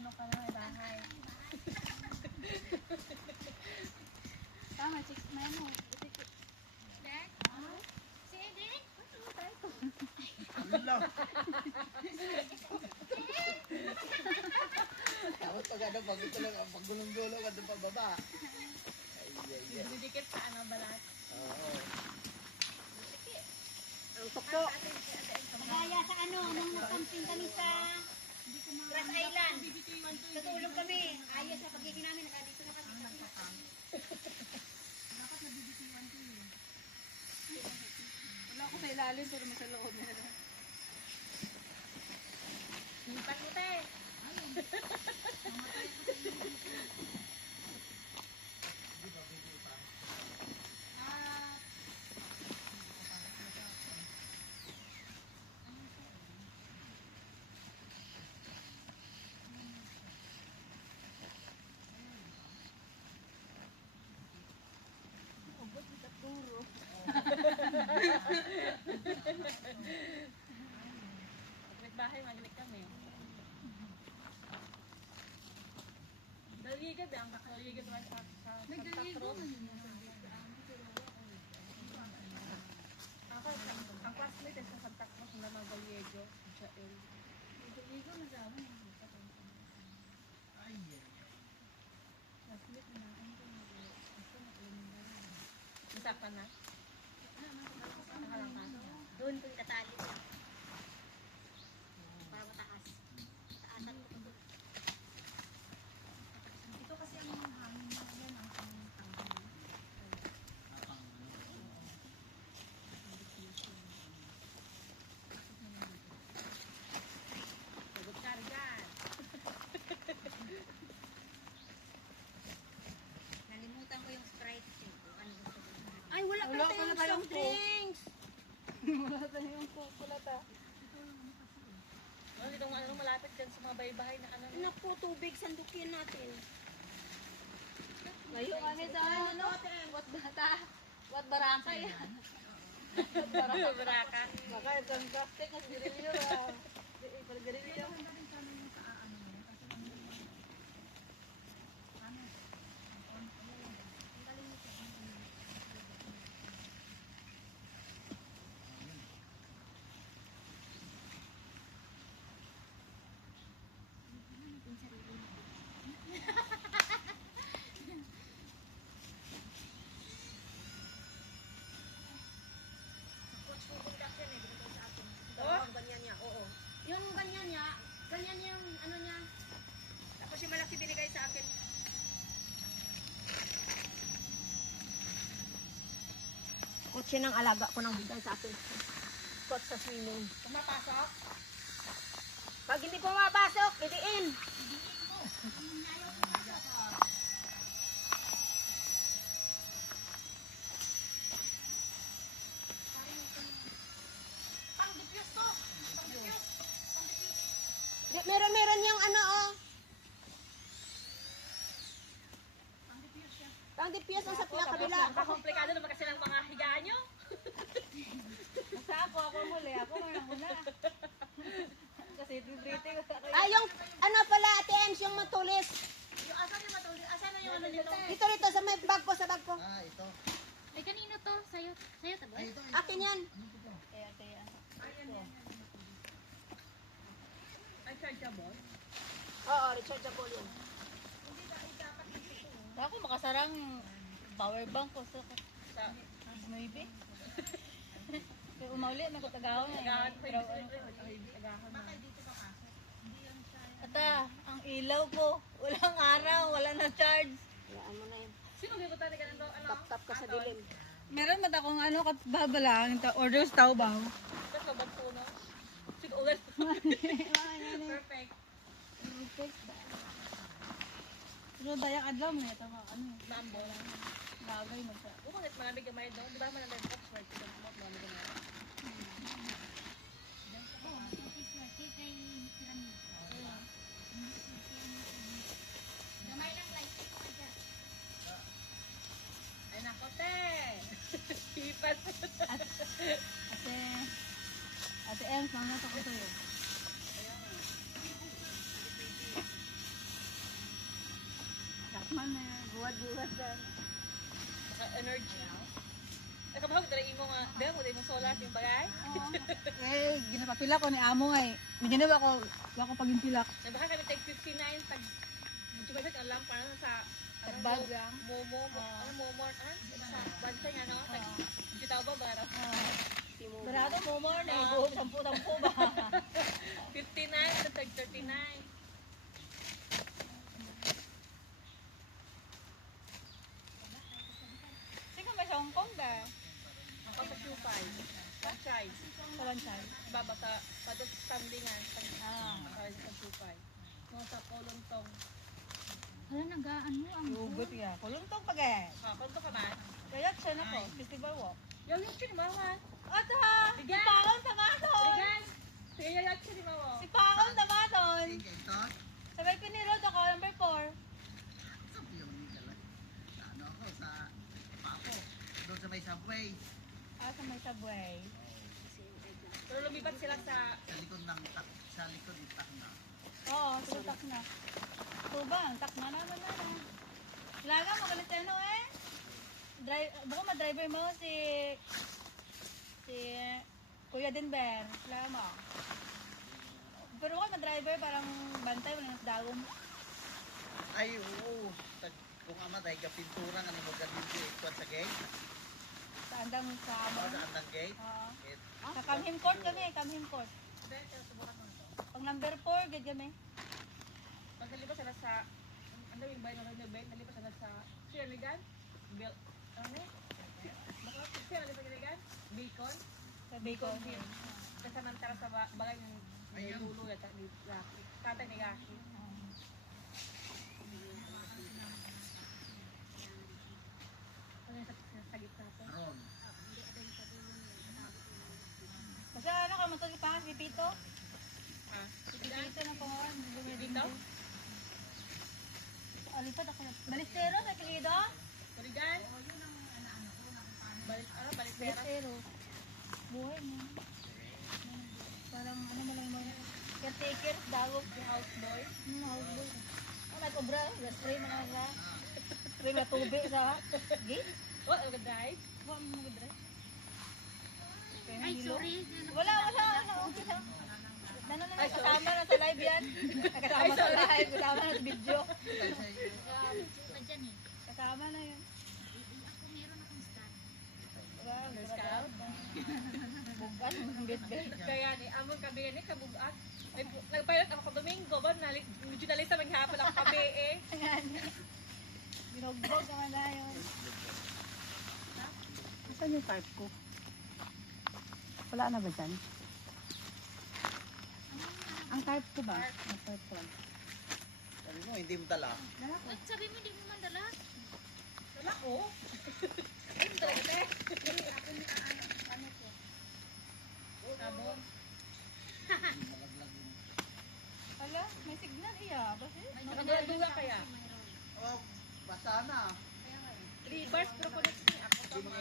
ano ka na, may bahay. Tama, chicks na yan mo. Tapos pag ano, pag ito lang, pag gulong-gulong ka doon pababa. Didikit sa ano, balat. Oo. Ang tukso. Magaya sa ano, nung nagkamping kami sa Grass Island. Tutulog kami. Ayos sa pagiging namin, nakadito na kami. Dapat nabibitiwan ko yun. Wala ako sa ilalim, pero may sa loob na. Hipat mo, te. Kapit bahay, magalik kami. Daligid ang kakaligid naman sa takro. Ang classmate sa Santa Cruz na mga Gallego, Jael. Gallego na dami. Classmate na ako ito. Isa ka na? Doon kung katali siya. Para mataas. Taasan ko doon. Ito kasi ang hangin na yan ang tanggal. Sagot ka rin. Nalimutan ko yung Sprite. Ano gusto ko? Ay, wala pala tayong drinks! Wala tayong kukulata. Ano, dito ano, malapit dyan sa mga bahay-bahay na ano. Naku, tubig, sandukin natin. Layo kami sa ano, what baraka yan? What baraka? Baka itong plastic, mas girilyo ah. Girilyo. Yung ganyan yung ano niya. Tapos yung malaki binigay sa akin. Kotse ng alaga ko nang bigay sa akin. Kot sa swimming. Pumapasok? Pag hindi pumapasok, idiin. Meron yung ano oh. Pang DPS ang sa kabila. Komplikado naman kasi ng mga higaan nyo. Basta ako muli. Ako mayroon ko na. Kasi breathing ko. Ay, yung ano pala, Ate Ems, yung matulis. Yung asan yung matuloy? Asan na yung ano nito? Dito, sa may bag ko, sa bag ko. Ah, ito. Ay, kanino to? Sa'yo tabi? Ay, ito. Akin yan. Kaya. Ay, chargeable? Oo, rechargeable yun. Ako makasarang power bank ko sa maybe. Kaya umauli na ko tagahon na. Agahan pa Pero yung ano, agahan na. ata, ang ilaw ko, walang araw, wala na charge. Hayaan mo na yun. Sino may butani ka nito? Ano? Tap-tap ka sa dilim. Meron man akong ano, babalang, order sa Taobao. Tapos mabag po, no? Sige, ulit. Perfect. Pero dayak adlaw mo ito, ano, Mambo lang. bagay mo siya. Kung ulit malamig gamay doon, di ba malamig box, right? Malamig gamay. Ay nako, te! Hipat. Ate Ems, mga nasa ko sa'yo. man na buwad-buwad na. Energy. Nakabahog dala imo nga, dala mo dala solar yung bagay. Eh, ginapapila ko ni amo nga eh. Medyo na ako, wala ko pag-impilak. Nabaha ka na take 59 pag medyo ba sa alam para sa Tagbag lang. Momo, ano momo, sa bansa nga no? Medyo tao ba bara? Barado mo mo na, buhok 10-10 ba? 59 sa tag 39. Sige, may sa Hong Kong ba? Ako sa Q5. Franchise. Sa Lanchay. Baba sa patot standingan Ah. sa Q5. Mo sa Kolontong. Wala nagaan mo ang Hugot ya. Kulungtong pag eh. Konto ka ba? Kaya siya na ko, festival walk. Yung yun mawan. Ata! Si Paon Tamaton! Ligan. Sige yung yun ni mawa. Si Paon Tamaton! Sige, ito. Sabay ko ni Rod ako, number 4. Sa Piyoni ka lang. Sa ano ako, sa Papo. Doon sa may subway. Ah, sa may subway. Pero lumipat sila sa Sa likod ng sa likod ng takna. Oo, tutak na. Tubang, tak na naman na. Laga, magalit ano eh. Baka ma-driver mo si Kuya Denver. Laga mo. Pero kung ma-driver, parang bantay, wala nang dagom. Ay, oo. Kung amatay ka pintura nga ni mo ganun ikuan sa gate. Sa andang sa O amon. sa andang gate. Oo. It- Sa Kamhim Court kami, Kamhim Court. Pag number 4, gid kami. pag nalipas sila sa ano yung bayan ng New Bay, nalipas sila sa Sierligan. Bill ano? Baka siya nalipas sa Ligan? Bacon. Sa Bacon. Hill. Kasamantala sa bagay ng Ayun. lulo at ni Gaki. Tatay ni Gaki. Ano yung sa gitna po? Ron. Kasi ano ka, matuli pa si Pito? Ah, Si Pito na pangalan. dito? Alipat ako. Balistero sa Kilido? Ligan? Balik pera. Balistero. Buhay mo. Parang ano mo lang mga caretaker, dawog. Houseboy. Houseboy. Oh, may cobra. Spray mo na sa. Spray na tubig sa gate. Oh, ang ganda. Huwag mo mag-dry. Ay, sorry. Wala. Okay lang. Kasama na sa live yan. Kasama sa live. Kasama na sa video. Pa dyan eh. Kasama na yun. Ako meron akong stand. Scout. Bukan, bit-bit. Kaya ni amon kami ni kabugat. Nagpayot ako ka Domingo ba medyo nalista maghapon ako kami eh. Binugbog naman na yun. Saan yung card ko? Wala na ba dyan? Ang card ko ba? Ang card ko lang. Sabi mo, hindi mo dala. At sabi mo, di mo mandala. Wala ko. Ano talaga te? Sabon. Hala, may signal iya. Basi? Nakadula kaya. Oh, basta na. 3 bars pero connection ako pa mga.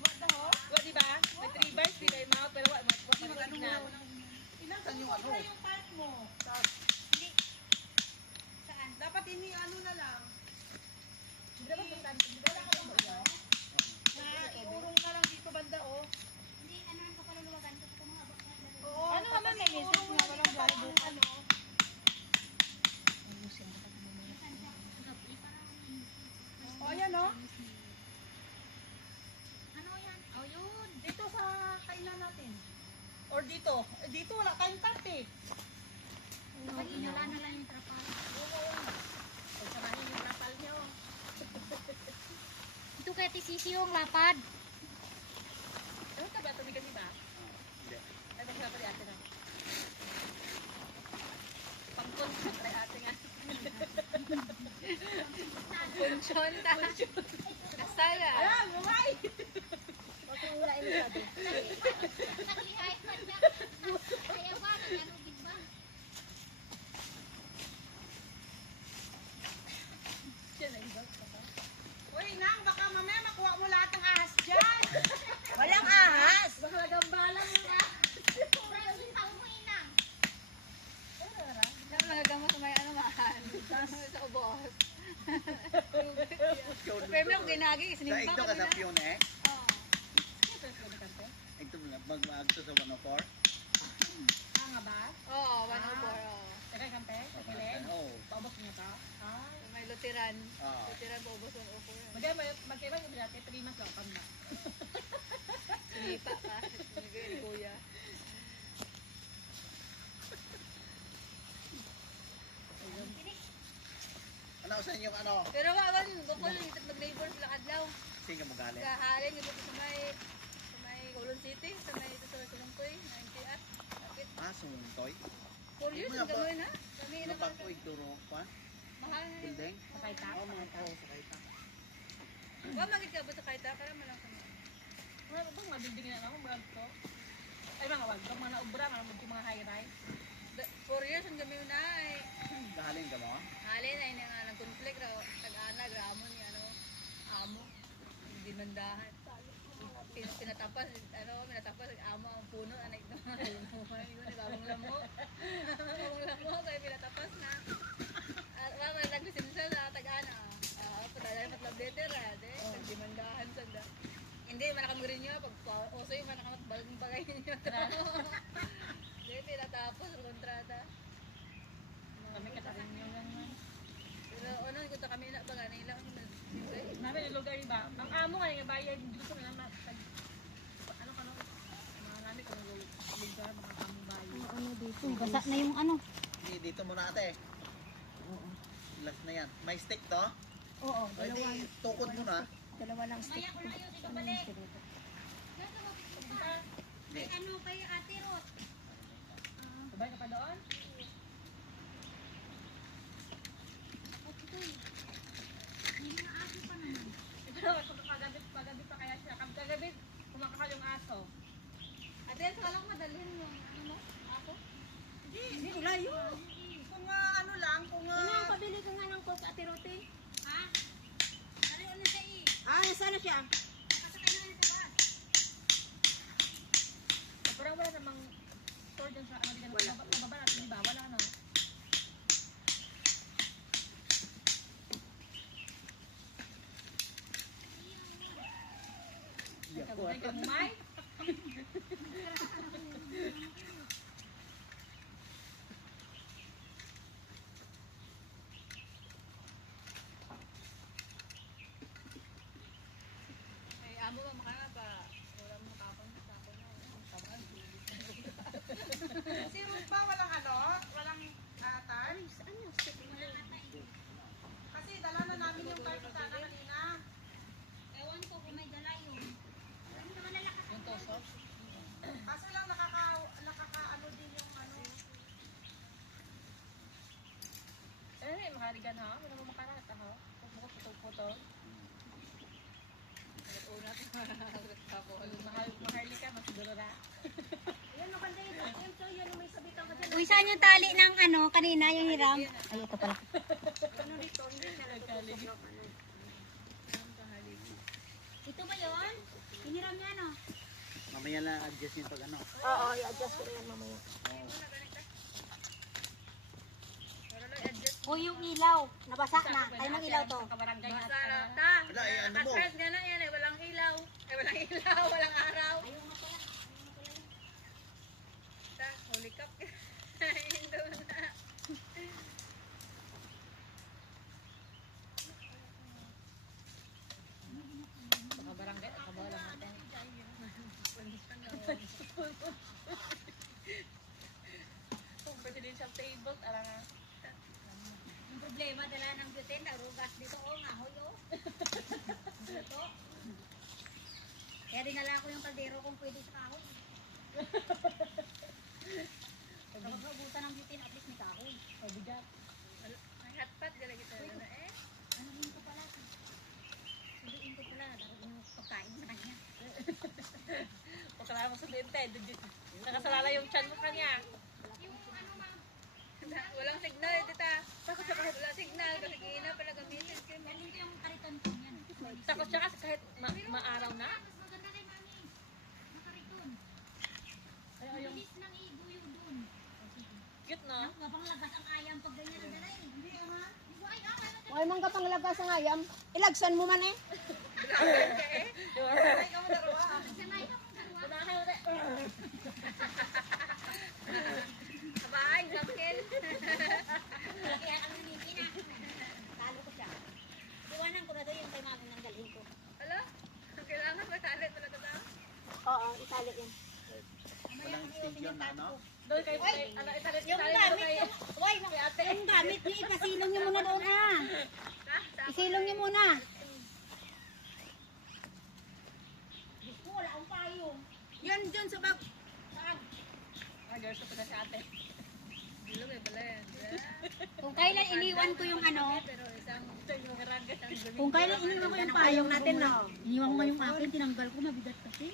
What the ho? Wa di ba? May 3 bars di kay mao pero wa signal. Saan yung ano? Dapat ini ano na lang. Hindi ba sa wala ka ba? Iurong na lang dito banda oh. Hindi, ano ang kapaluluwagan ko sa mga bakit. Ano naman may message nga walang vlog bukas? O yan oh. Ano yan? Oh, yun. Dito sa kainan natin. Or dito. Dito wala kayong tarte. Wala na lang yung trapal. Samahin yung rapal niyo. Ito kaya tisisi yung lapad. Ano ka ba? Tumigan di ba? Hindi. Ay, magkakapa di ate na. Pang-consult ay ate nga. Punchon ta. Kasaya. Alam, mamay! Naklihay pa niya. Kaya ba? Nanganugid ba? Siya na iba. Uy, Nang, baka mamaya makuha mo lahat ng ahas dyan. Walang ahas! Baka nagambalan mo na. Prasin tao mo inang. Nagagamot sa may ano mahal. Sa ubos. lagi Sa isinimba ito ka kami sa na. piyon eh. Oo. Ito na, magmaagto sa 104. nga ba? Oo, 104. Oo. Teka, kante? Sa kilid? Oo. Paubos niya to? Ay. So, may Lutheran. Oo. Lutheran paubos 104. Magkaiba yung dati, 3 months lang kami na. Sinipa ka. Sinigay ni Kuya. Ano sa inyong ano? Pero wawan, bukol, mag-neighbors lang adlaw. Sige mo galing. Kahalin, ito sa may Colon City, sa may ito sa Sumungkoy, 90 at. Kapit. Suntoy. 4 years ang gano'n na. Kami na Napakoy turo pa. mahal na yun. Building. Sa kaita? Oo, mga tao sa kaita. Wa magiging ka ba sa kaita? Para malang kami. Wala bang mabibigyan na ako, brand ko? Ay, mga wag, mga naubra, mga high-rise. 4 years ang kami na ay. Galing ka mo? Halin ay nga ng conflict raw. Tag-ana, gramo ni ano, amo. Hindi mandahan. Pinatapas, minatapas ang amo ang puno. Anak ito, nagawang lamo. Nagawang lamo, kaya pinatapas na. At wala, nag-lisensa sa tag-ana. Padala na matlab letter, hindi mandahan sanda. Hindi, manakam rin niya. Pag usoy, manakamat balang bagay niya. Hindi, pinatapos ang kontrata. Kami katarin nyo lang man. Pero ano, ikuta kami na baga nila. Namin yung lugar iba. Ang amo nga yung bayad, hindi ko nila ano ka no? Mga namin kung lugar, mga among bayad. Ano dito? Basa na yung ano. Hindi, dito muna ate. Last na yan. May stick to? Oo, Pwede tukod mo na. Dalawa lang stick. Hindi. Ano kay Ate Rot? Sabay ka pa doon? Ito, kagabi pa kaya siya. Kagabi, kumakakal yung aso. Ate, kala ko madalhin yung ano mo? Ako? Hindi, layo. Kung ano lang, kung Ano, pabili ka nga ng Coke, Ate Rote? Ha? Ano siya sana siya. Kasakay na sa bus. Parang wala namang store dyan sa ano din. Sa baba natin, di ba? Wala ano. Kagulay ka mo, May? Ay, amo ba makanga pa? Wala mo kapang sa ako na. Kapang. Si Ruth ba walang ano? Walang atar? Kasi dala na namin yung kartutana kanina. Ewan ko kung may dala yun. Ano naman lalakas? Yung tosok? Kaso lang nakaka-ano din yung ano. Eh, makarigan ha? Wala mo makarat ha? Bukod putol-putol. Una ko. Maharli ka, mas durura. Uy, saan yung tali ng ano, kanina yung hiram? Ay, ito pala. Ito ba yun? Hiniram niya, no? Mamaya lang adjust yung pag ano. Oo, i-adjust ko na yan mamaya. O yung ilaw, nabasa na. Tayo ng ilaw to. Kabarangay na. Basta na ta. Wala, eh, ano mo? Nakatras nga na yan eh. Walang ilaw. Eh, walang ilaw. Walang araw. Ayaw nga pala. Ta, holy cup. Indo na. Kabarangay, kabawa lang natin. Kung presidential table, alam nga. Yung problema, dala ng butane, narugas dito. Oo nga, hoy, oh. Dito. Kaya dinala ko yung kaldero kung pwede sa kahoy. Kapag nabutan ng butane, at least may kahoy. Pabigat. Ang hotpot. Gala kita na eh. Ano din ko pala? Sabihin ko pala, dahil yung pagkain sa kanya. Pagkala mo sa binte, nakasalala yung chan mo kanya. Walang signal eh, tita. Walang signal. Kasi kina pala gamitin. Galing ko yung kariton ko yan. Takot siya kasi kahit maaraw na. Mas maganda kay mami. Makariton. Ay, yung Bilis ng ibuyo dun. cute no? Mapang labas ang ayam pag ganyan ang dala eh. Hindi, ama. Ay, Huwag mong kapanglagas ang ayam. Ilagsan mo man eh. Ay, kamu darawa. Tunahan mo tayo. Sabay, sakil. Kaya ang nangyay na. Talo ko siya. Iwanan ko na doon yung kay mami nang dalhin ko. Ala, kailangan matali talaga na. Oo, itali yan. Walang station na, no? Doon kayo, ano, italit Yung doon gamit kayo. yung, why, yung gamit niyo, ipasilong niyo muna doon ah. Ha? Isilong niyo muna. Diyos ko, wala akong payong. Yan, dyan sa bag. Saan? Ah, girls, ito na si ate. Dilo may pala yan. Kung kailan iniwan ko yung ano, Pero isang Ito yung ragat ang dumi. kung kailan iniwan ko yung payong natin na. Iniwan ko yung akin, tinanggal ko, mabigat kasi.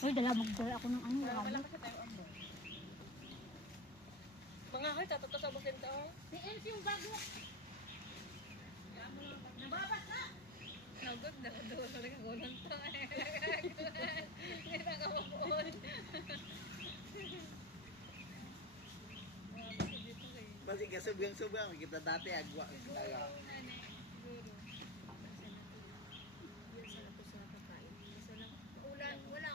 Uy, magdala ako ng ano. Wala kasi tayo ang bag. Mga hoy, tatatos ang bukin to. Ni Enz yung bago. nagod na doon talaga gulong to. Hindi na kapapuon. Basi ka subyang-subyang, kita dati agwa. Tayo. Ulan, wala.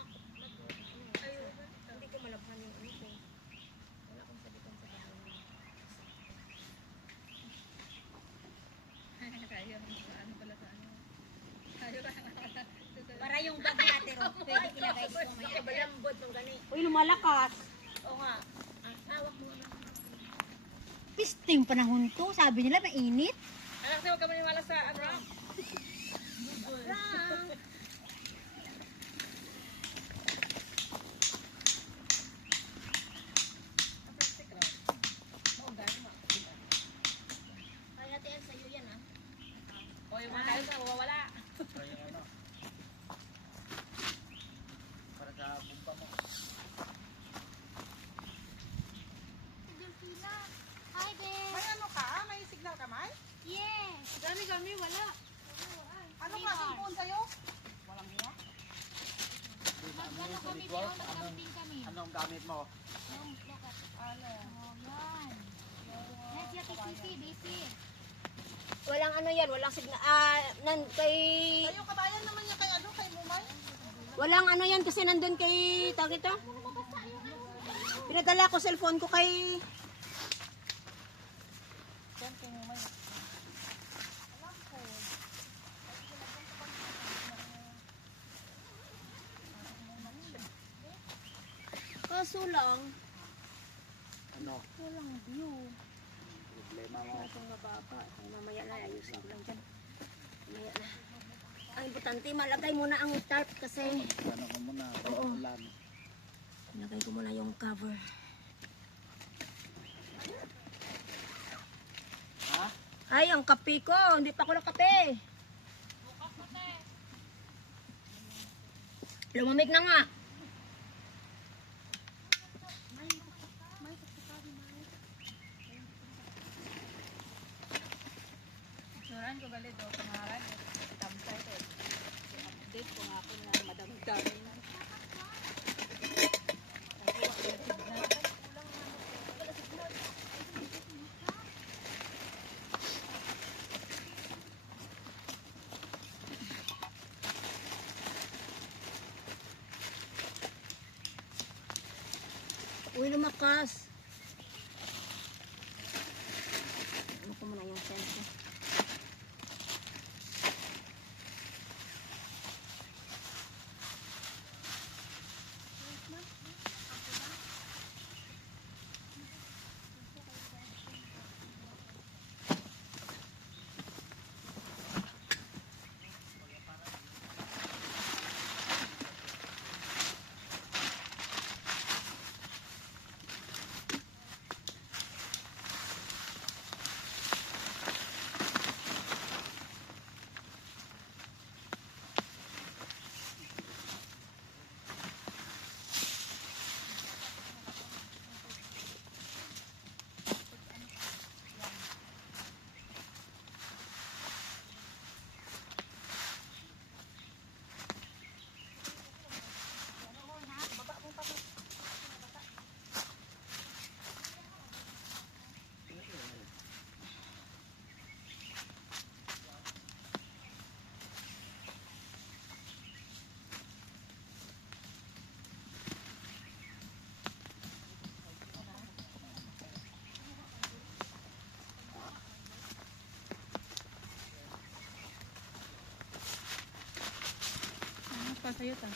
Ayun. Hindi ko malabhan yung ano ko. Wala akong sabitan sa bahay. Kaya, ano pala sa ano. Kaya Para yung bag natin, oh, pwede ilagay dito mamaya. Balambot ng gani. Uy, lumalakas. Oo nga. Hawak mo na. Piste yung panahon to. Sabi nila mainit. Anak, huwag ka maniwala sa ano. Kaya natin sa'yo yan ah. O, yung mga kayo na mawawala. Kaya ano? Para sa bumpa mo. Delfina. Hi there. May ano ka? May signal ka, May? Yes. Gami, wala. Ano Wala. klaseng phone sa'yo? Walang hiya? Mag-ano kami dito, mag-camping kami. Anong gamit mo? Ano? Oh, yan. Nandiyan kay Sisi, busy. Walang ano yan, walang signal. Kay... Ay, yung kabayan naman niya kay ano, kay Mumay? Walang ano yan kasi nandun kay... Tawag ito? Pinadala ko cellphone ko kay... Kay Mumay. Kaso lang, Ano? walang view. Problema mo. Itong mababa. Ay, mamaya na, ayusin ko lang dyan. Mamaya na. Ang importante, malagay muna ang tarp kasi... Ano ka muna? Oo. Ulan. Malagay ko muna yung cover. Ha? Ay, ang kape ko. Hindi pa ako nakape. Lumamig na nga. Suran ko bali do pangalan. Tamsay ko. Update ko nga ako na madamdami na. Uy, lumakas. Ano ko muna yung sense. Sa'yo ta.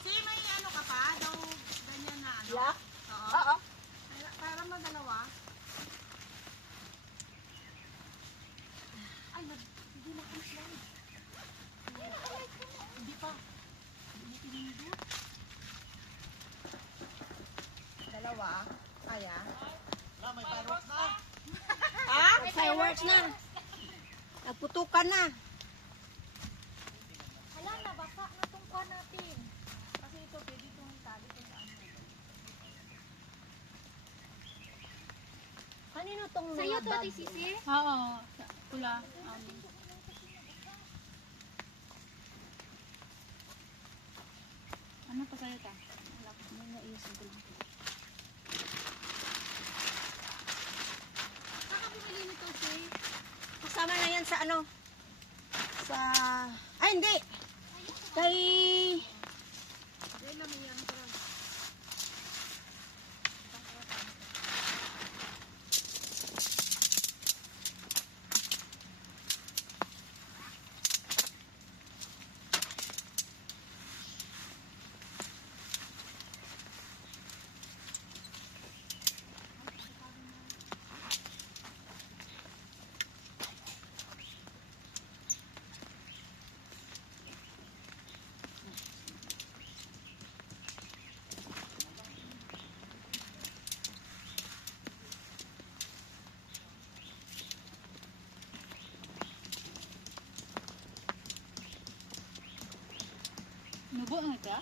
Si may ano ka pa? Daw ganyan na ano? Black? Oo. Oo. Para magdalawa. Ay, hindi na ang slide. Hindi pa. Hindi pinindot. Dalawa. Kaya? Wala, may fireworks na. Ha? Fireworks na. Nagputukan na. Hala, nabasa na tong kuha natin. Kasi ito, pwede itong tali kung ano. Kanino tong Sa'yo mga to, bag? Ate Sisi? Oo. Pula. Ano pa sa'yo ta? Wala ko. May naisin ko lang. Saan ka bumili nito, Si? Kasama na yan sa ano? Sa... Ay, hindi! Kay... Nubo nga ka?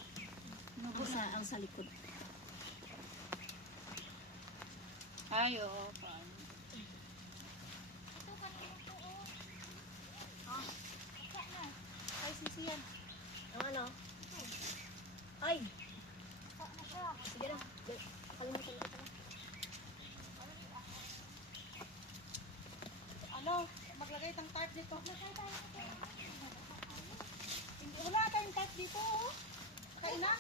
Nubo Ang na. sa, ang sa likod. Ay, oo. Paano? Ay, sisi yan. Ang ano? Ay! Sige na. Kalimutan na ito. Ano? Maglagay ng type dito. Wala tayong type dito. Oh. Kain na?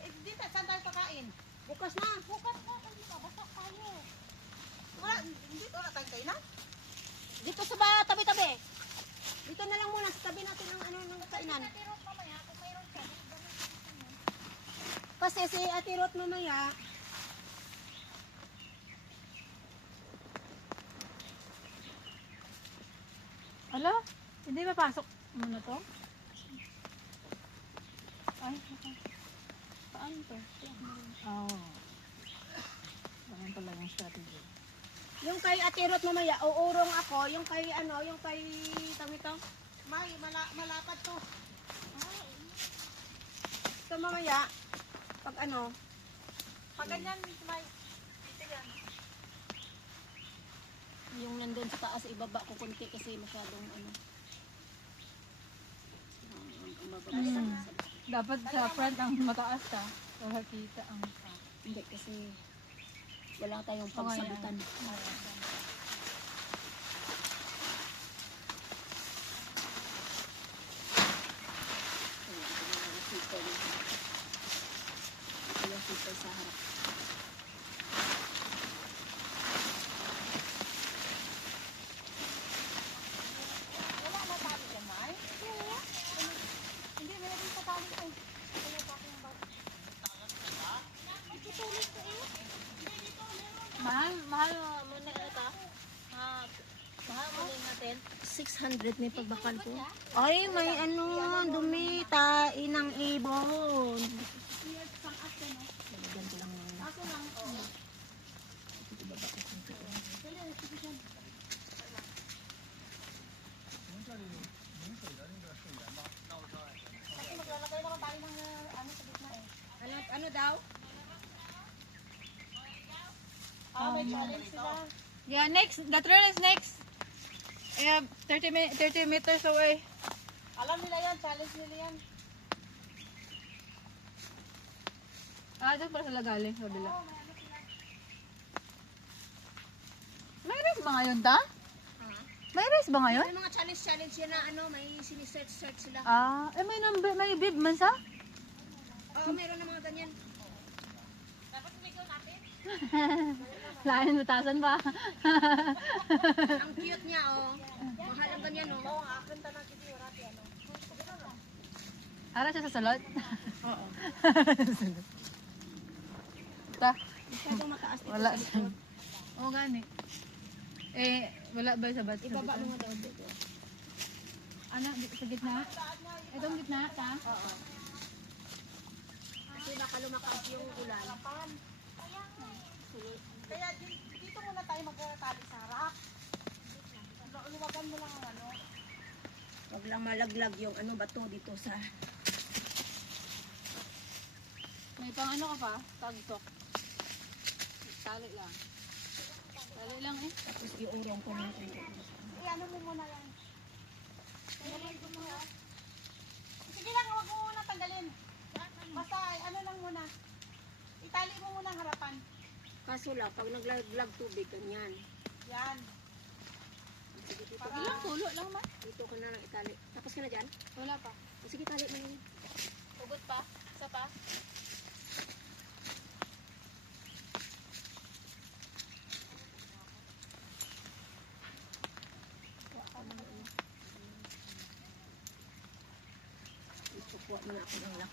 Eh, dito, saan tayo pakain? Bukas na. Bukas na, kasi mabasa tayo. Wala, dito wala tayong kainan. Dito sa tabi-tabi. Dito na lang muna. Sa tabi natin ang ano ng kainan. Ate Rose, mamaya, kung mayroon ka, ganun yun. Kasi si Ate Ruth mamaya, Ala? Hindi ba pasok muna to? Ay, okay. Paano to? Oo. Oh. Ganun pala yung strategy. yung kay Ate Ruth mamaya, uurong ako. Yung kay ano, yung kay Tamito. May, malapad to. So mamaya, pag ano, Pag ganyan, may, dito yan. yung nandun sa taas, ibaba ko konti kasi masyadong ano. Ang mababa. Dapat sa front ang mataas ta. Para kita ang Hindi kasi wala tayong Okay na. pagsabutan. Ito yung super sa harap. Wala na tali dyan, May. Hindi, mayroon pa tali ko. Kaya pa akong bag. Itutuloy ko eh. mahal mo na ito. Mahal mo na natin. 600 may pagbakal ko. Ay, may ano, dumi, tain ng ibon. Lagyan ko lang ng... Ako lang. Kasi maglalagay naman tayo ng ano sa gitna eh. Ano daw? May challenge sila. Yeah, next. The trail is next. Yeah, 30 meters away. Alam nila yan, challenge nila yan. Doon para sila galing sa kabila. Mayroon mga yun ta? May race ba ngayon? May mga challenge yan na ano, may sinisearch sila. Ah, eh may number, may bib man sa? Oo, meron na mga ganyan. Lain butasan pa. Ang cute niya, oh. Mahal ang ganyan, oh. Ara siya sa salot? Oo. Ta, Masyadong mataas dito. wala sa siya. likod. Oo gani. Eh, wala ba sa bat? Ibaba mo nga daw dito. Ano, sa gitna? Itong gitna, ta? Oo. Kasi baka lumakas yung ulan. Kaya dito muna tayo magkatali sa harap. Luwagan mo lang ang ano. Huwag lang malaglag yung ano bato dito sa... May pang ano ka pa? Tagtok. Tali lang. Tali lang eh. Tapos iurong ko natin. Iano mo muna yan. Sige lang, huwag mo muna tanggalin. Basta ano lang muna. Itali mo muna ang harapan. Kaso lang, pag naglaglag tubig, ganyan. Yan. Sige, dito Para- ka. Ilang tulo lang man? Dito ka na lang itali. Tapos ka na dyan? Wala pa. O, sige, tali mo na yun. Ugot pa? Isa pa? Ikukuha mo na ako ng lock.